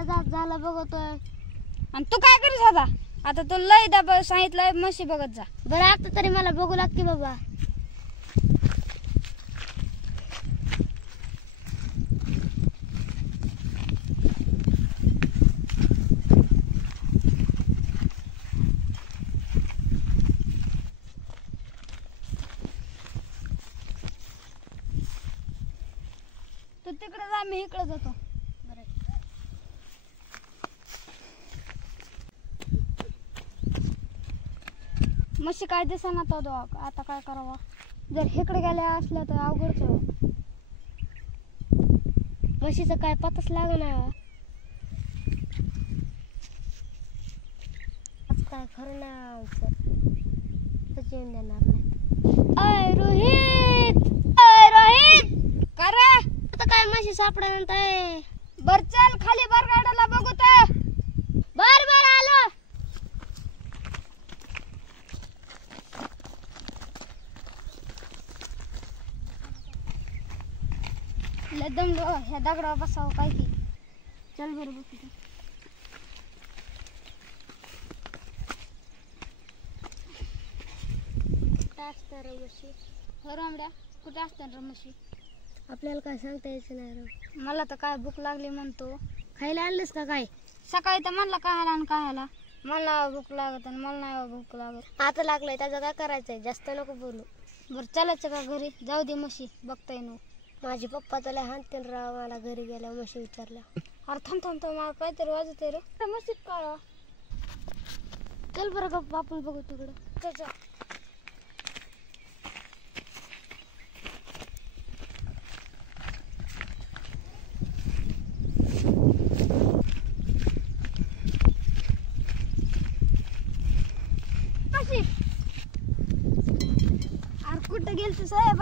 अर्धा तास झाला बघतोय. आणि तू काय करीत होता? आता तू लय दाबा सांगितलंय म्हशी बघत जा. बरं आता तरी मला बघू लागते बाबा. तू तिकडे जा, मी इकडे जातो. म्हशी काय दिसेना तो दो. आता काय करावं? जर इकडे गेल्या असल्या तर अवघडच आहे. म्हशीचं काय पताच लागना. आज काय खरं नाही येऊन देणार नाही. अय रोहित, अय रोहित, का रे? आता काय म्हशी सापडा. बर चल खाली बर गाडाला बघू तर. बर बर आलो. लदम ह्या दगडावर बसावं काय की. चल बरं बघ तिथे. कुठं असतं रे म्हशी? हो रामड्या, कुठे असतात रे म्हशी? आपल्याला काय सांगता यायचं नाही रे. मला तर काय भूक लागली म्हणतो. खायला आणलंस का काय? सकाळी तर म्हणला काय आणि काय मला भूक लागत आणि मला नाही भूक लागत. आता लागलंय त्याचं काय करायचंय? जास्त नको बोलू. बरं चालायचं का घरी? जाऊ दे म्हशी बघता येईन. माझे पप्पा त्याला हाणतील राव मला घरी गेल्या म्हशी विचारल्या. अरे थांब थांब थांब, मला काहीतरी वाजत रे म्हशीत का. चल बरं गप्पा आपण बघू तिकडं. त्याच्या अरे कुठं गेलतो साहेब?